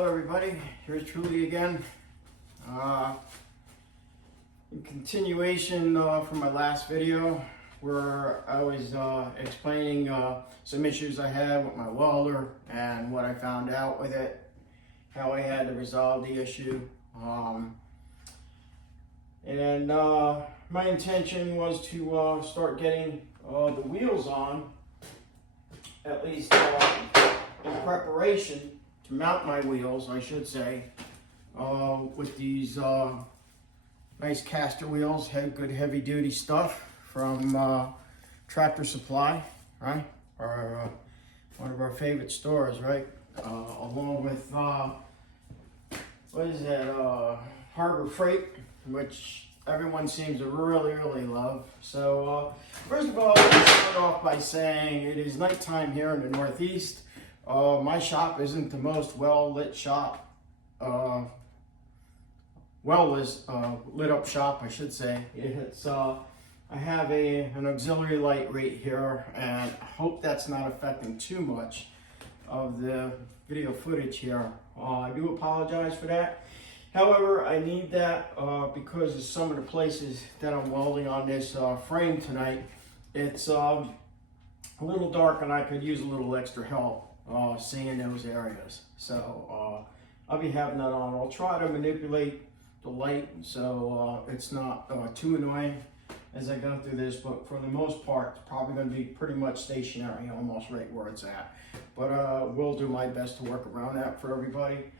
Hello everybody, here's Truly again. In continuation from my last video where I was explaining some issues I had with my welder and what I found out with it, how I had to resolve the issue. My intention was to start getting the wheels on, at least in preparation to mount my wheels, I should say, with these nice caster wheels, good heavy duty stuff from Tractor Supply, right? Or one of our favorite stores, right? Along with, what is that, Harbor Freight, which everyone seems to really love. So first of all, let me start off by saying it is nighttime here in the Northeast. My shop isn't the most well-lit shop, lit up shop, I should say. It's I have an auxiliary light right here, and I hope that's not affecting too much of the video footage here. I do apologize for that. However, I need that because of some of the places that I'm welding on this frame tonight. It's a little dark and I could use a little extra help seeing those areas. So I'll be having that on. I'll try to manipulate the light so it's not too annoying as I go through this, but for the most part, it's probably going to be pretty much stationary, almost right where it's at. But we'll do my best to work around that for everybody.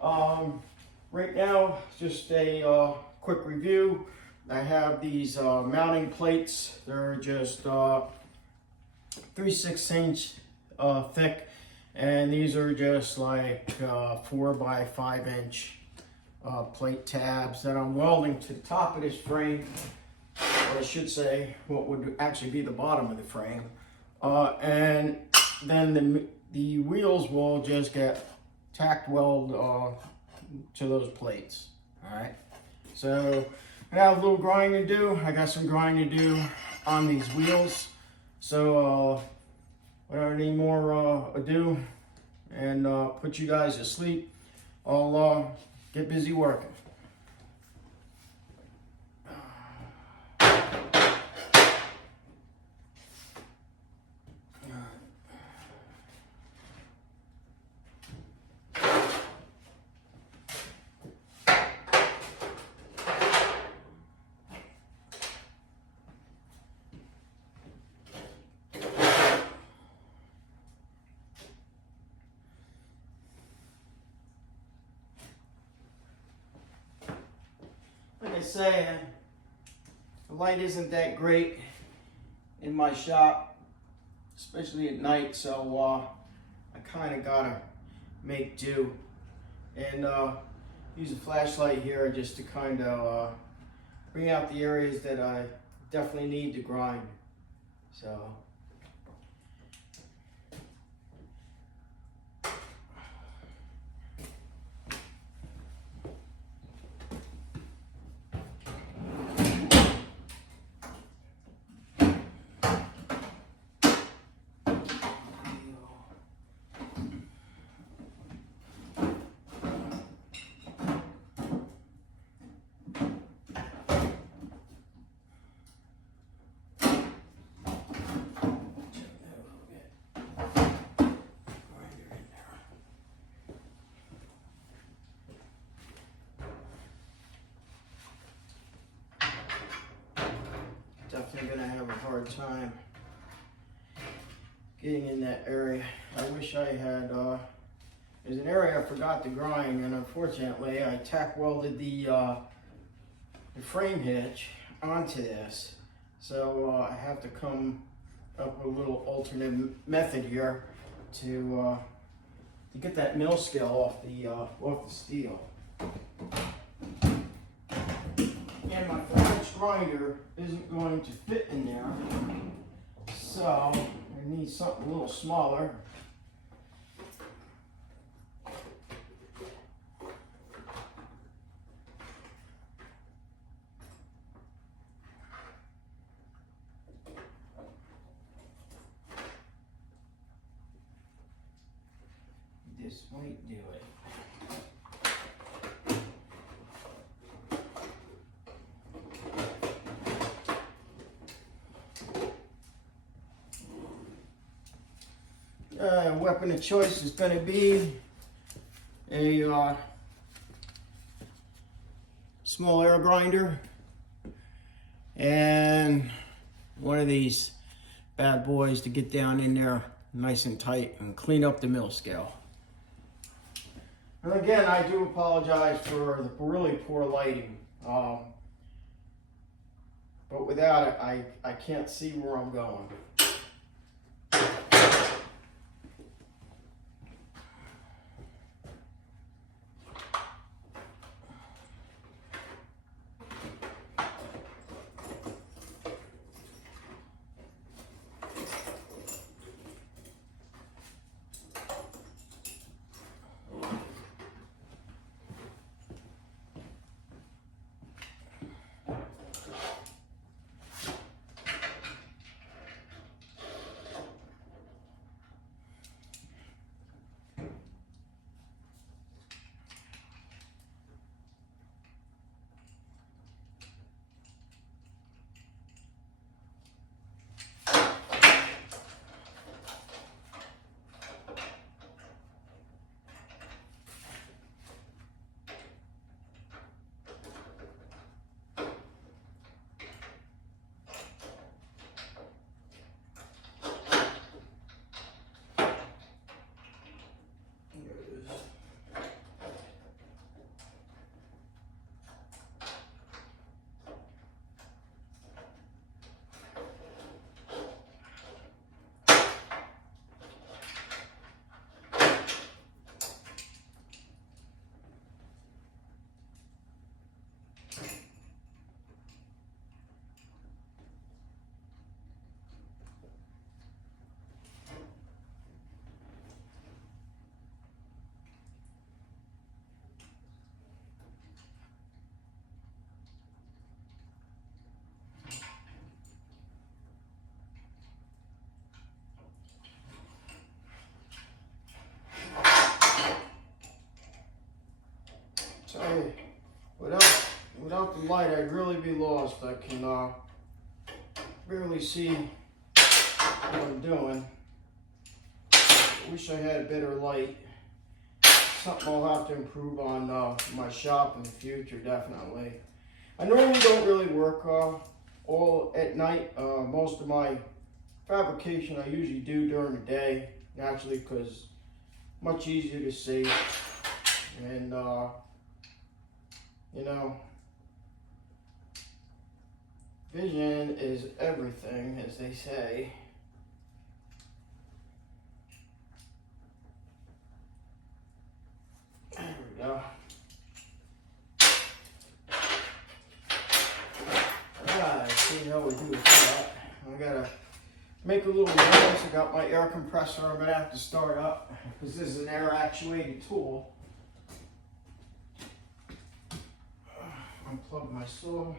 Right now, just a quick review. I have these mounting plates. They're just 3/6 inch thick, and these are just like 4 by 5 inch plate tabs that I'm welding to the top of this frame, or I should say what would actually be the bottom of the frame, and then the wheels will just get tack weld to those plates. All right, so I have a little grinding to do. I got some grinding to do on these wheels. So without any more ado and put you guys to sleep, I'll get busy working. Like I say, the light isn't that great in my shop, especially at night, so I kind of gotta make do and use a flashlight here just to kind of bring out the areas that I definitely need to grind. So definitely gonna have a hard time getting in that area. I wish I had, there's an area I forgot to grind, and unfortunately I tack welded the frame hitch onto this. So I have to come up with a little alternate method here to get that mill scale off the steel. And my 4-inch grinder isn't going to fit in there, so I need something a little smaller. This might do it. Weapon of choice is going to be a small air grinder and one of these bad boys to get down in there nice and tight and clean up the mill scale. And again, I do apologize for the really poor lighting. But without it, I can't see where I'm going. Without the light, I'd really be lost. I can barely see what I'm doing. I wish I had a better light. Something I'll have to improve on my shop in the future, definitely. I normally don't really work all at night. Most of my fabrication I usually do during the day, naturally, because much easier to see. And you know, vision is everything, as they say. There we go. Alright, see how we do with that. I gotta make a little noise. I got my air compressor I'm gonna have to start up because this is an air actuated tool. Unplug my saw.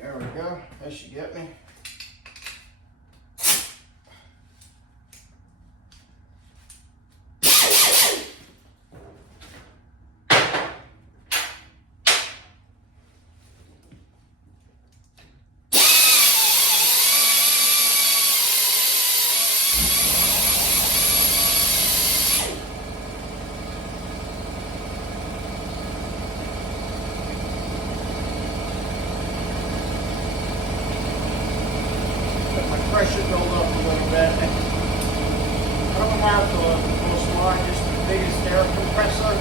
There we go. That should get me. Pressure build up a little bit. I don't have the most largest, the biggest air compressor,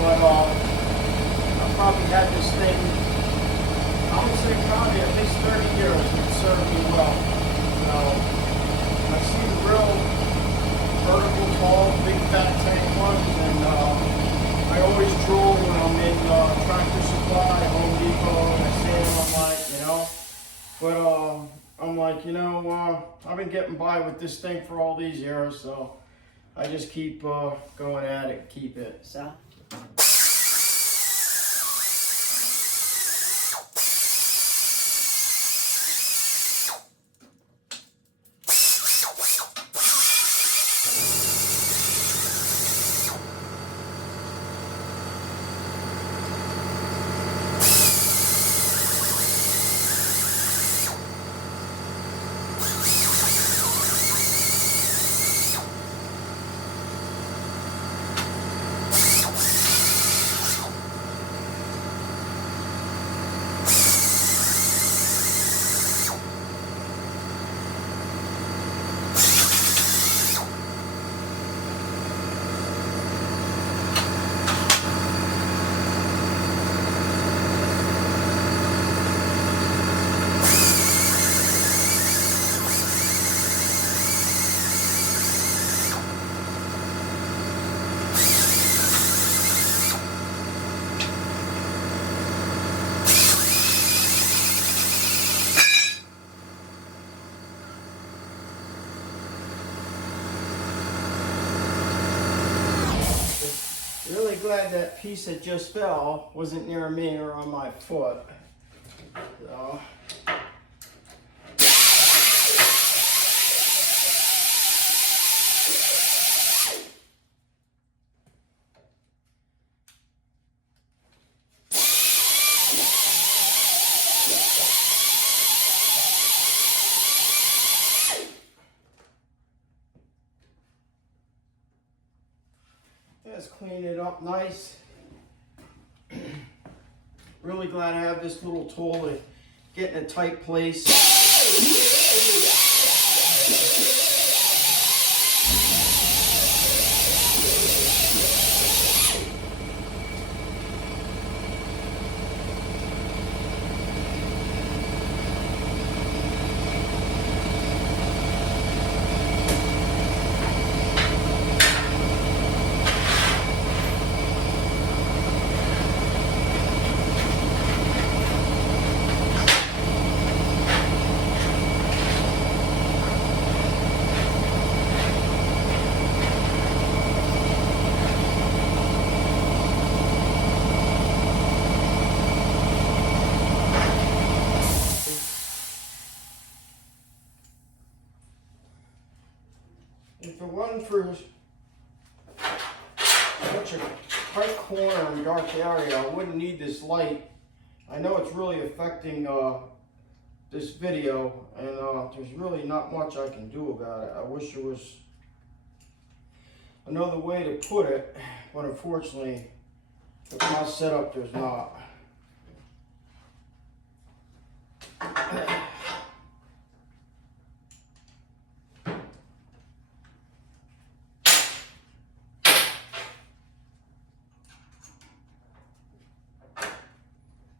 but I've probably had this thing, I would say probably at least 30 years, and it served me well. So I see the real vertical, tall, big fat tank ones, and I always drool when I'm in Tractor Supply, Home Depot, and I see them, I'm like, you know, but I'm like, you know, I've been getting by with this thing for all these years, so I just keep going at it, keep it. So. Really glad that piece that just fell wasn't near me or on my foot. So. Let's clean it up nice. Really glad I have this little tool to get in a tight place. If it wasn't for such a tight corner and dark area, I wouldn't need this light. I know it's really affecting this video, and there's really not much I can do about it. I wish there was another way to put it, but unfortunately, with my setup, there's not.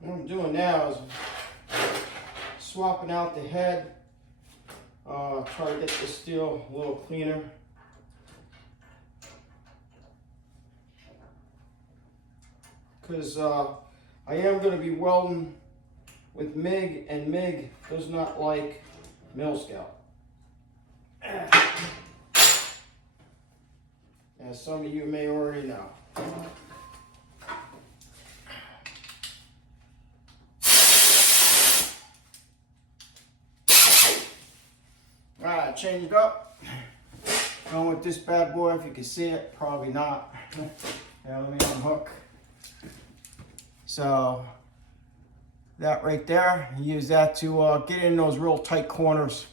What I'm doing now is swapping out the head, try to get the steel a little cleaner. Because I am going to be welding with MIG, and MIG does not like mill scale. As some of you may already know. Alright, changed up. Going with this bad boy, if you can see it, probably not. Yeah, let me unhook. So, that right there, use that to get in those real tight corners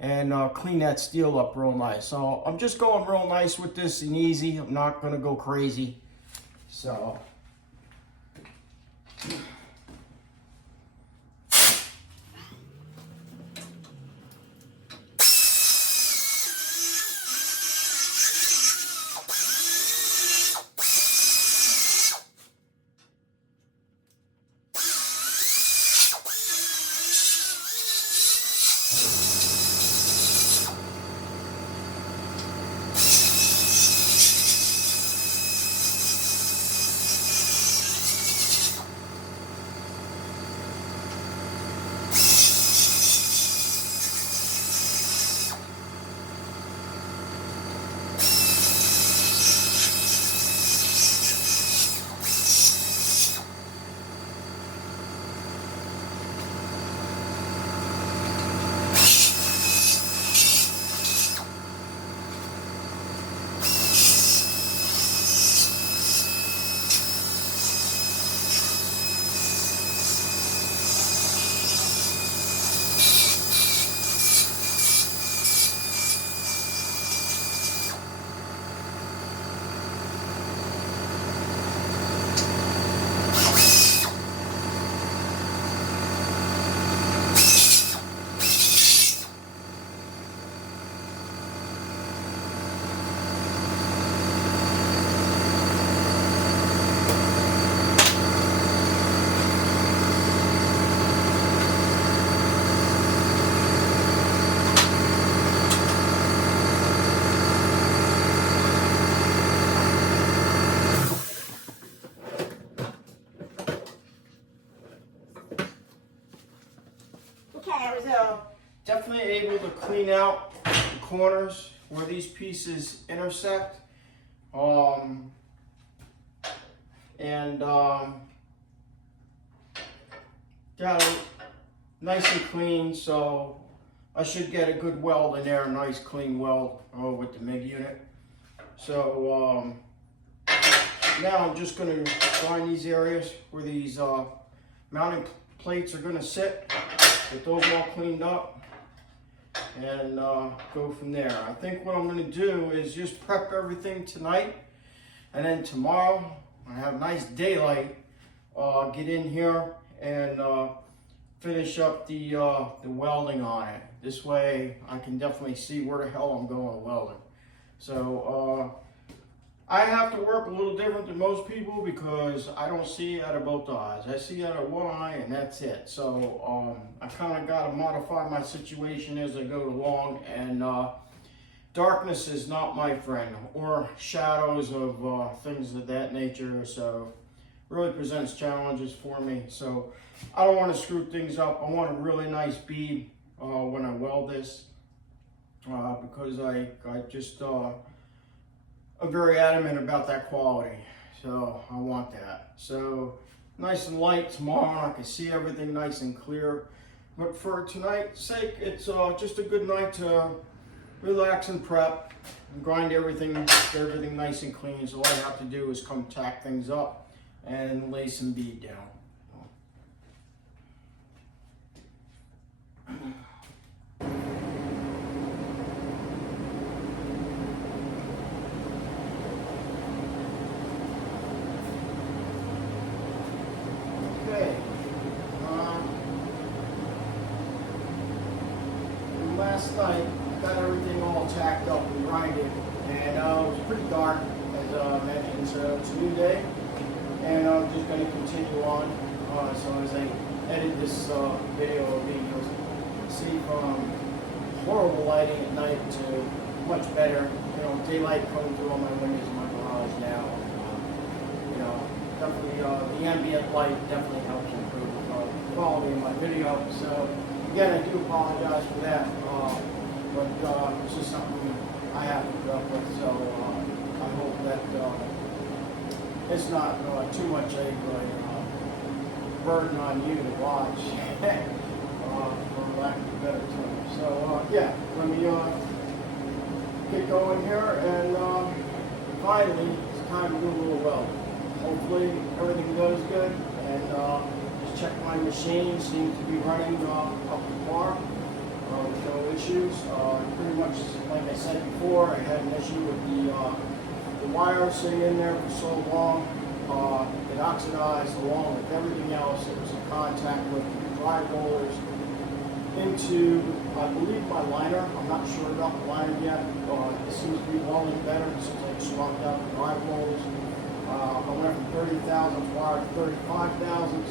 and clean that steel up real nice. So, I'm just going real nice with this and easy. I'm not going to go crazy. So. Definitely able to clean out the corners where these pieces intersect. Got it nice and clean, so I should get a good weld in there, a nice clean weld with the MIG unit. So now I'm just going to find these areas where these mounting plates are going to sit, get those all cleaned up, and go from there. I think what I'm going to do is just prep everything tonight, and then tomorrow I have nice daylight, get in here and finish up the welding on it. This way I can definitely see where the hell I'm going welding. So I have to work a little different than most people because I don't see out of both eyes. I see out of one eye and that's it. So I kind of got to modify my situation as I go along, and darkness is not my friend, or shadows of things of that nature. So really presents challenges for me. So I don't want to screw things up. I want a really nice bead when I weld this, because I just I'm very adamant about that quality. So I want that. So nice and light tomorrow. I can see everything nice and clear. But for tonight's sake, it's just a good night to relax and prep and grind everything, get everything nice and clean. So all I have to do is come tack things up and lay some bead down. Okay. Last night I got everything all tacked up and grinded, and it was pretty dark, as I mentioned. So it's a new day, and I'm just going to continue on. So as I edit this video, you'll see from horrible lighting at night to much better, daylight coming through all my windows in my garage now. Definitely the ambient light definitely helps improve the quality of my video. So again, I do apologize for that, but it's just something I have to put up with. So I hope that it's not too much a burden on you to watch, for lack of a better term. So yeah, let me get going here, and finally it's time to do a little welding. Hopefully everything goes good, and just check my machine, seems to be running up to par, with no issues. Pretty much like I said before, I had an issue with the wire sitting in there for so long. It oxidized along with everything else. It was in contact with the dry rollers into, I believe, my liner. I'm not sure about the liner yet. It seems to be welding better since I swapped out the dry rollers. I went from 30,000 wire to 35,000.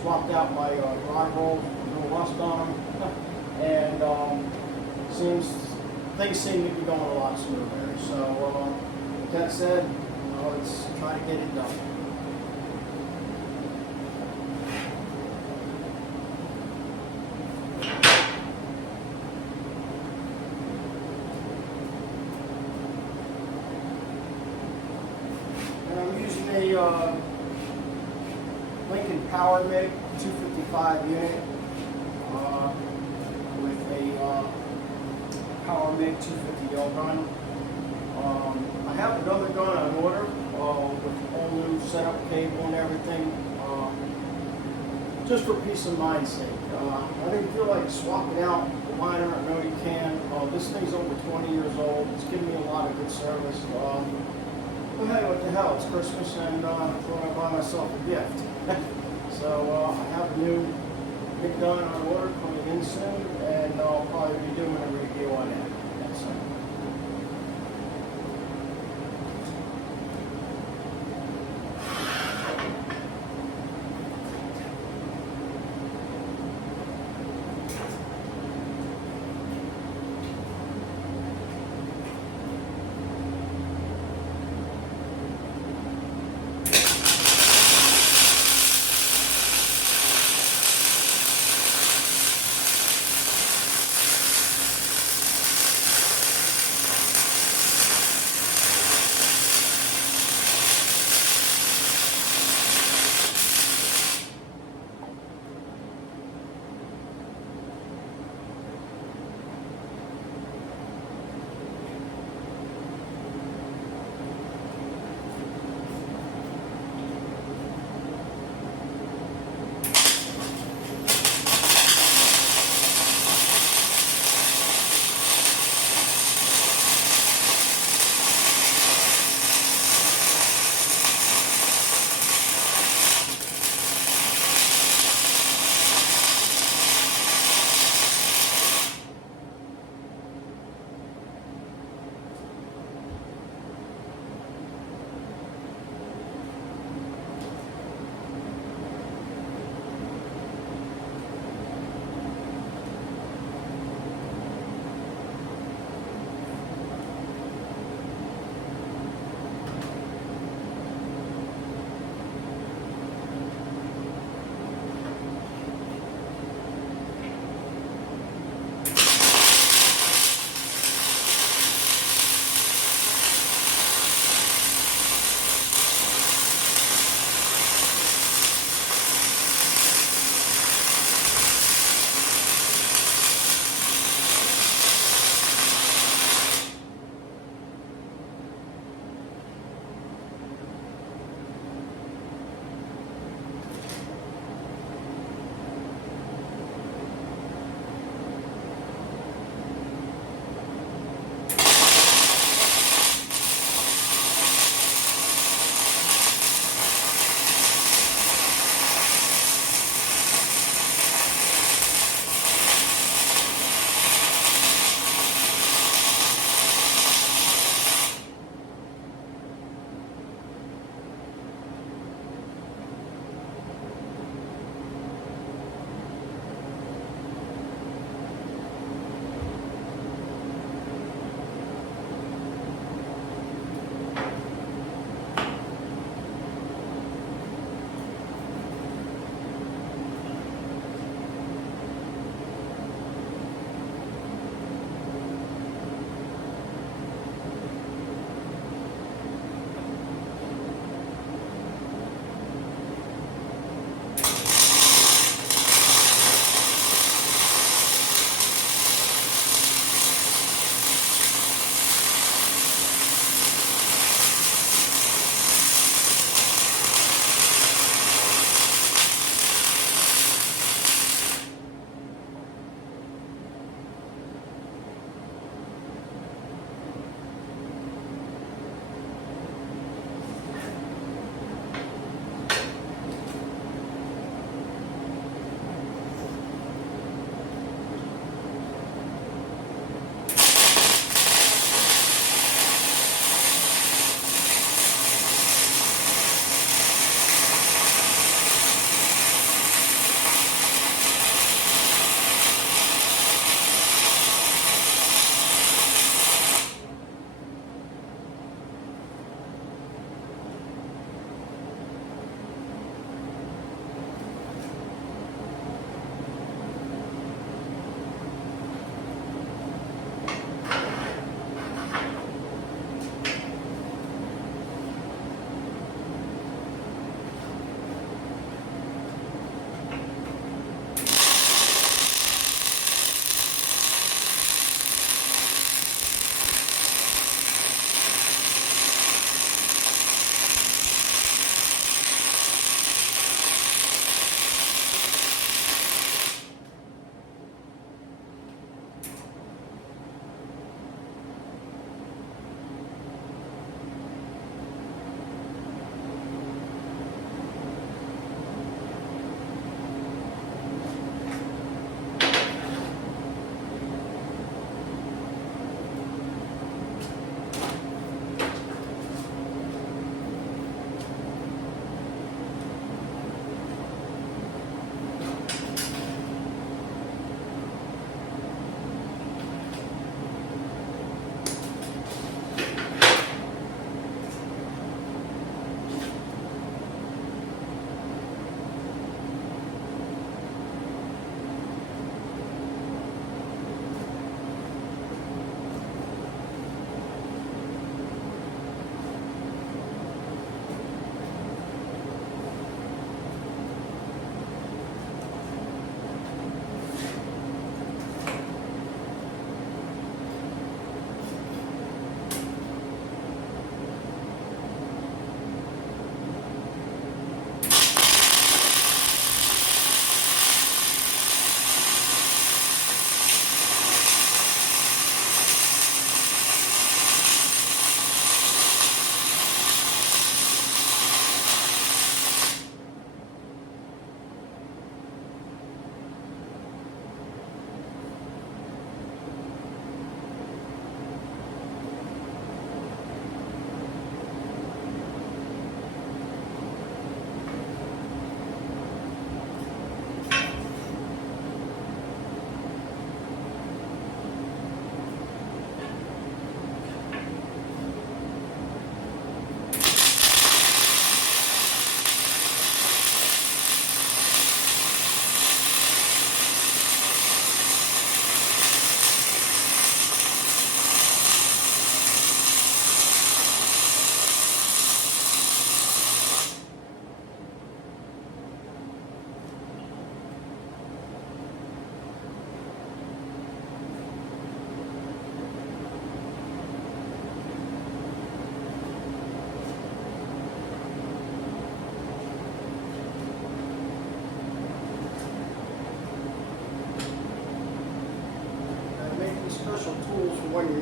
Swapped out my dry rolls, no rust on them, and things seem to be going a lot smoother. So with that said, let's try to get it done. And I'm using a Lincoln Power MIG 255 unit with a Power MIG 250L gun. I have another gun on order with a whole new setup cable and everything, just for peace of mind's sake. I didn't feel like swapping out the liner. I know you can. This thing's over 20 years old. It's given me a lot of good service. Well, hey, what the hell? It's Christmas, and I thought I'd buy myself a gift. So I have a new big gun on order coming in soon, and I'll probably be doing a review on it. That's it.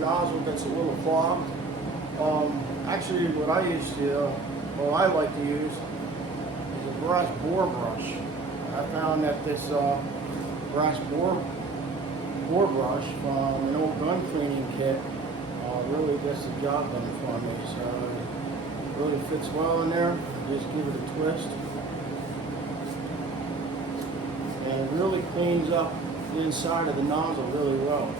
nozzle gets a little clogged, actually what I used to, well, I like to use is a brass bore brush. I found that this brass bore brush from an old gun cleaning kit really gets the job done for me. So it really fits well in there. Just give it a twist. And it really cleans up the inside of the nozzle really well.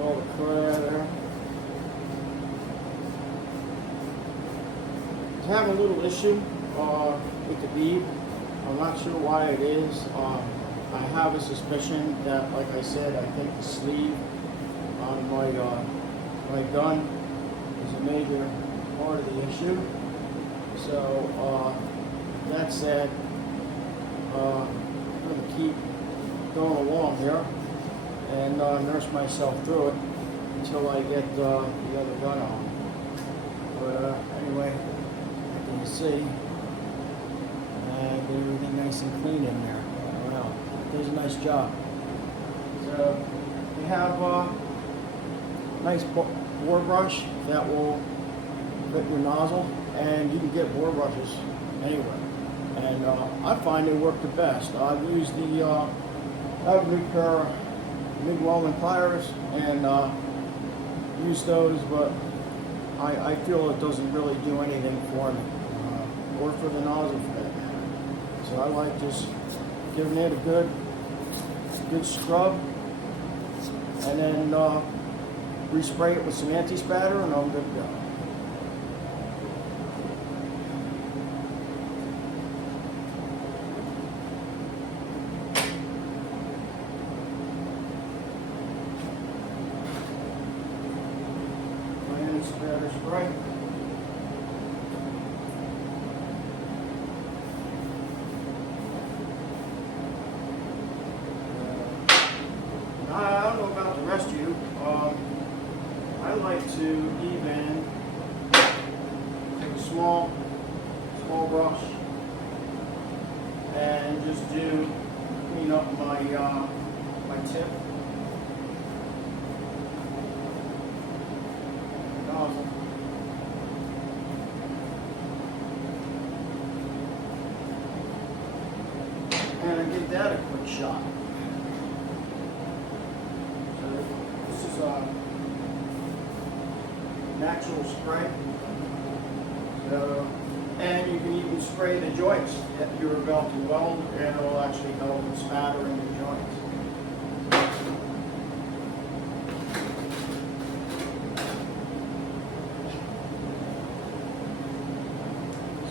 All the crud there. It's having a little issue with the bead. I'm not sure why it is. I have a suspicion that, like I said, I think the sleeve on my gun is a major part of the issue. So that said, I'm going to keep going along here and nurse myself through it until I get the other gun on. But anyway, you can see, and get everything nice and clean in there. Wow, does a nice job. So we have a nice bore brush that will fit your nozzle, and you can get bore brushes anywhere. And I find they work the best. I've used I have a new pair of MIG welding pliers and used those, but I feel it doesn't really do anything for me, or for the nozzle for that matter. So I like just giving it a good scrub, and then respray it with some anti-spatter, and I'm good to go. Anti-spatter spray. I don't know about the rest of you. I like to even take a small brush and just clean up my tip nozzle. And I give that a quick shot. This is a natural spray. So, and you can even spray the joints that you're about to weld, and it will actually help with spattering the joints.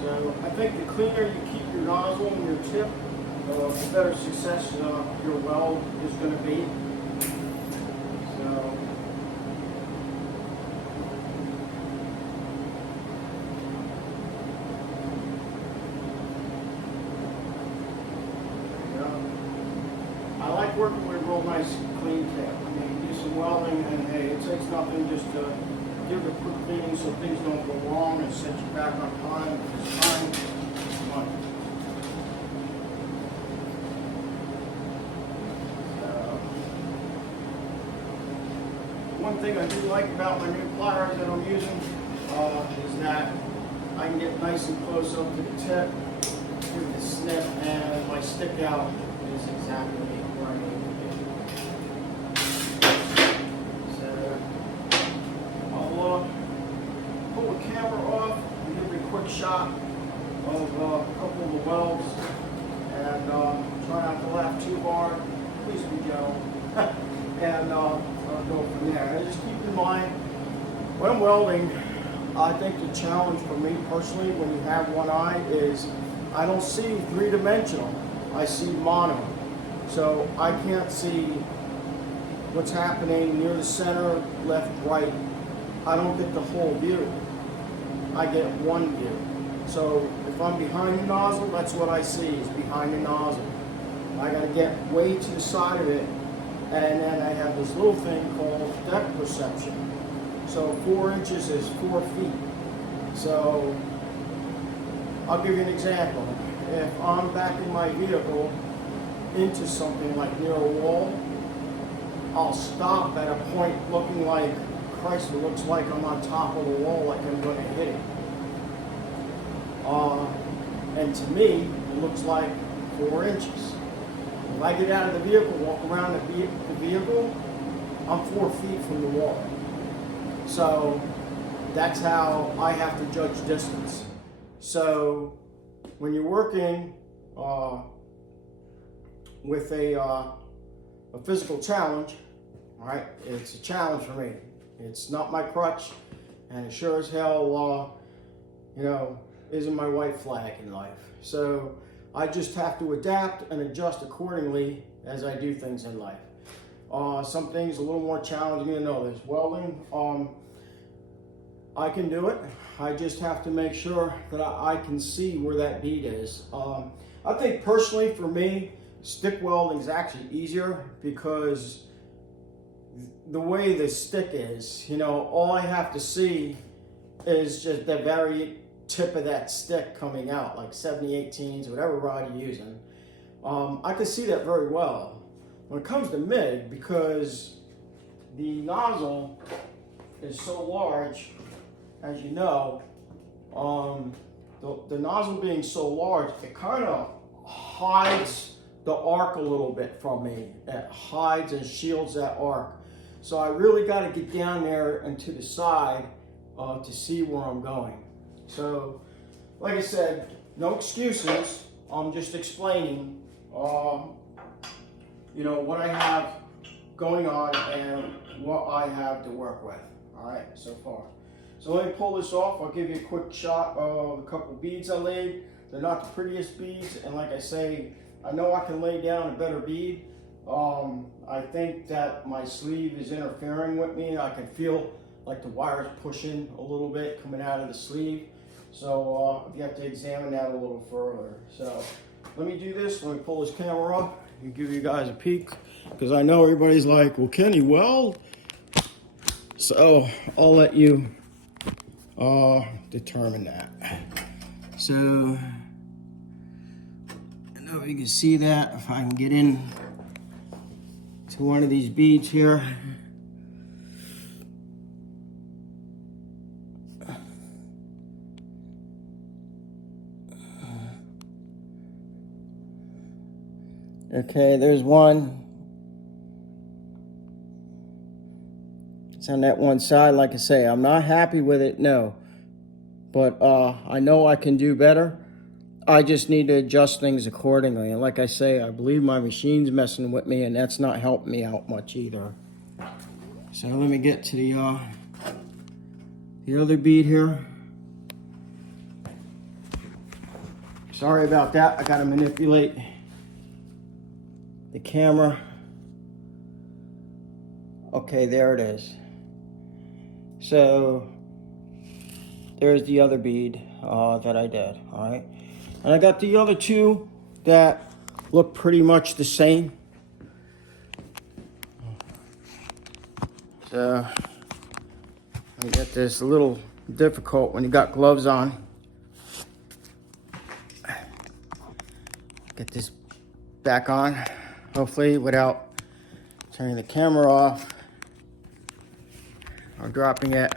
So I think the cleaner you keep your nozzle and your tip, the better success your weld is going to be. So, I like working with a real nice clean tip. I mean, do some welding, and hey, it takes nothing just to give it a quick cleaning so things don't go wrong and set you back on time. Because time is money. One thing I do like about my new pliers that I'm using is that I can get nice and close up to the tip, give it a snip, and my stick out is exactly where I need to be. So I'll pull the camera off and give you a quick shot of a couple of the welds, and try not to laugh too hard. Please be gentle. And I'll go from there. And just keep in mind, when I'm welding, I think the challenge for me personally, when you have one eye, is I don't see three-dimensional. I see mono. So I can't see what's happening near the center, left, right. I don't get the whole view. I get one view. So if I'm behind the nozzle, that's what I see, is behind the nozzle. I gotta get way to the side of it, and then I have this little thing called depth perception. So 4 inches is 4 feet. So I'll give you an example. If I'm backing my vehicle into something like near a wall, I'll stop at a point looking like, Christ, it looks like I'm on top of the wall, like I'm going to hit it. And to me, it looks like 4 inches. If I get out of the vehicle, walk around the vehicle, I'm 4 feet from the wall. So that's how I have to judge distance. So when you're working with a physical challenge, all right, it's a challenge for me. It's not my crutch, and it sure as hell, isn't my white flag in life. So I just have to adapt and adjust accordingly as I do things in life. Some things a little more challenging than others. Welding, I can do it. I just have to make sure that I can see where that bead is. I think personally for me, stick welding is actually easier because the way the stick is, all I have to see is just the very tip of that stick coming out, like 70/18s, whatever rod you're using. I can see that very well. When it comes to MIG, because the nozzle is so large, as you know, the nozzle being so large, it kind of hides the arc a little bit from me. It hides and shields that arc. So I really got to get down there and to the side to see where I'm going. So, like I said, no excuses. I'm just explaining, what I have going on and what I have to work with. All right, so far. So let me pull this off. I'll give you a quick shot of a couple beads I laid. They're not the prettiest beads, and like I say, I know I can lay down a better bead. I think that my sleeve is interfering with me. I can feel like the wire's pushing a little bit coming out of the sleeve. So you have to examine that a little further. So let me do this. Let me pull this camera up and give you guys a peek, because I know everybody's like, well, can you weld? So I'll let you determine that. So I don't know if you can see that. If I can get in to one of these beads here. Okay, there's one. It's on that one side. Like I say, I'm not happy with it, no. But I know I can do better. I just need to adjust things accordingly. And like I say, I believe my machine's messing with me, and that's not helping me out much either. So let me get to the other bead here. Sorry about that. I got to manipulate the camera. Okay, there it is. So there's the other bead that I did. All right, and I got the other two that look pretty much the same. So I get this a little difficult when you got gloves on. Get this back on, hopefully without turning the camera off or dropping it.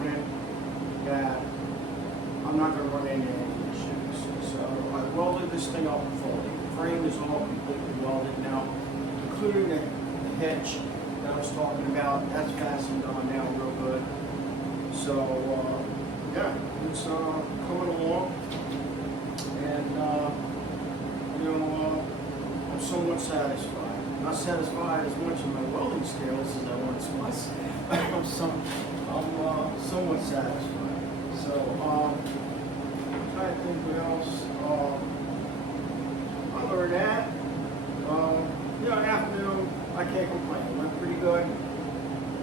confident that I'm not going to run into any issues. So I welded this thing up fully. The frame is all completely welded now, including the hitch that I was talking about. That's fastened on now real good. So yeah, it's coming along, and I'm somewhat satisfied. Not satisfied as much in my welding skills as I once was. I'm somewhat satisfied. So I think what else. Other than that, afternoon I can't complain. It went pretty good.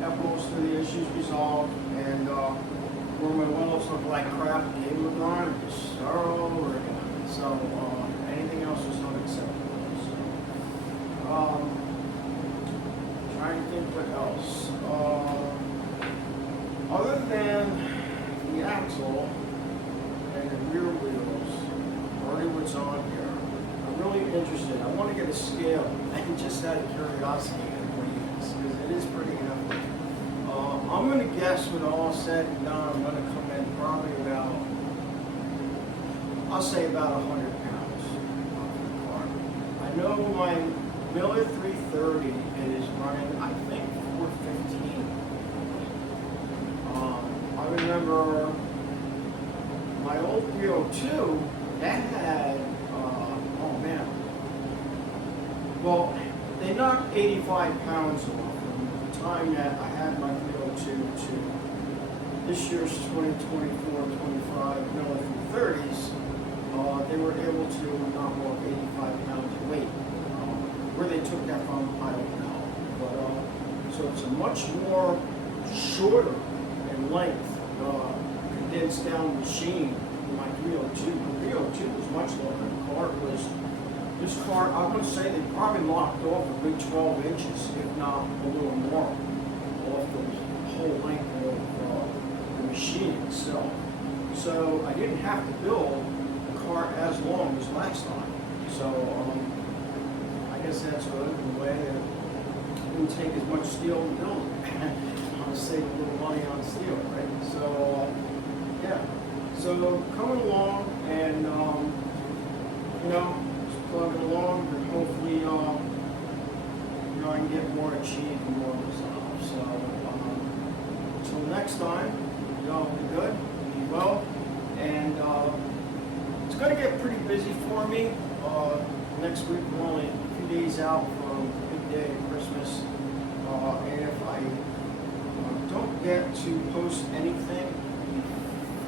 Got most of the issues resolved, and where my welds look like crap, they were gone. Just start all over again. So anything else is unacceptable. Trying to think what else. Other than the axle and the rear wheels, already what's on here, I'm really interested. I want to get a scale, and just out of curiosity, because it is pretty heavy. I'm going to guess with all said and done, I'm going to come in probably about, I'll say about 100 pounds off the car. I know my Miller 330, it is running, I think, 415. I remember my old 302, that had, oh man, well, they knocked 85 pounds off from the time that I had my 302 to this year's 2024-25 Miller 330s. They were able to knock off 85 pounds of weight. Where they took that from, I don't know. But so it's a much more shorter in length, condensed down machine than my 302. The 302 was much longer. The car was, this car, I would say they probably locked off a good 12 inches, if not a little more, off the whole length of the machine itself. So I didn't have to build the car as long as last time. So I guess that's good in a way that it didn't take as much steel to build it. I'll save a little money on steel, right? So yeah, so coming along and just plugging along, and hopefully I can get more achieved and more resolved. So until next time, y'all be good, be well, and it's going to get pretty busy for me. Next week we're only a few days out from the big day of Christmas, and if I don't get to post anything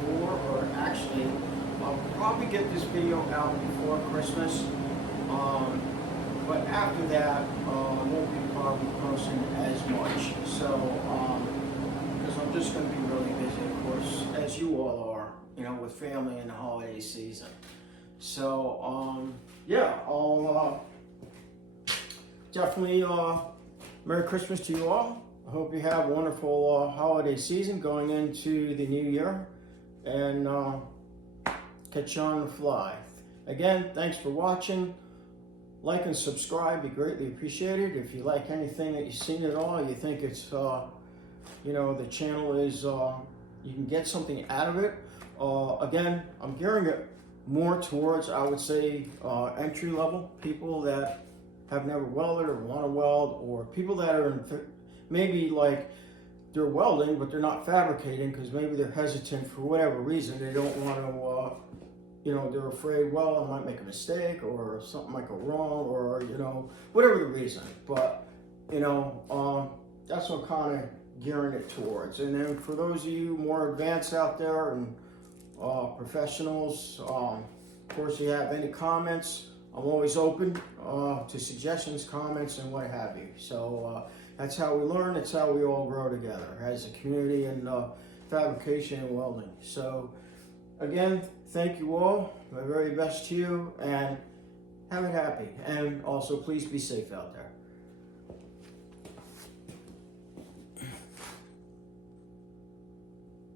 before, or actually I'll probably get this video out before Christmas, but after that I won't be probably posting as much, so because I'm just going to be really busy, of course, as you all are, with family and the holiday season. So yeah, I'll definitely Merry Christmas to you all. I hope you have a wonderful holiday season going into the new year, and catch you on the fly. Again, thanks for watching. Like and subscribe, be greatly appreciated. If you like anything that you've seen at all, you think it's the channel is you can get something out of it. Again, I'm gearing it more towards, I would say, entry level people that have never welded or want to weld, or people that are maybe like they're welding but they're not fabricating because maybe they're hesitant for whatever reason. They don't want to, they're afraid, well, I might make a mistake or something might go wrong, or whatever the reason. But that's what I'm kind of gearing it towards. And then for those of you more advanced out there and professionals, of course, if you have any comments, I'm always open to suggestions, comments, and what have you. So that's how we learn. It's how we all grow together as a community in fabrication and welding. So again, thank you all. My very best to you, and have it happy. And also, please be safe out there.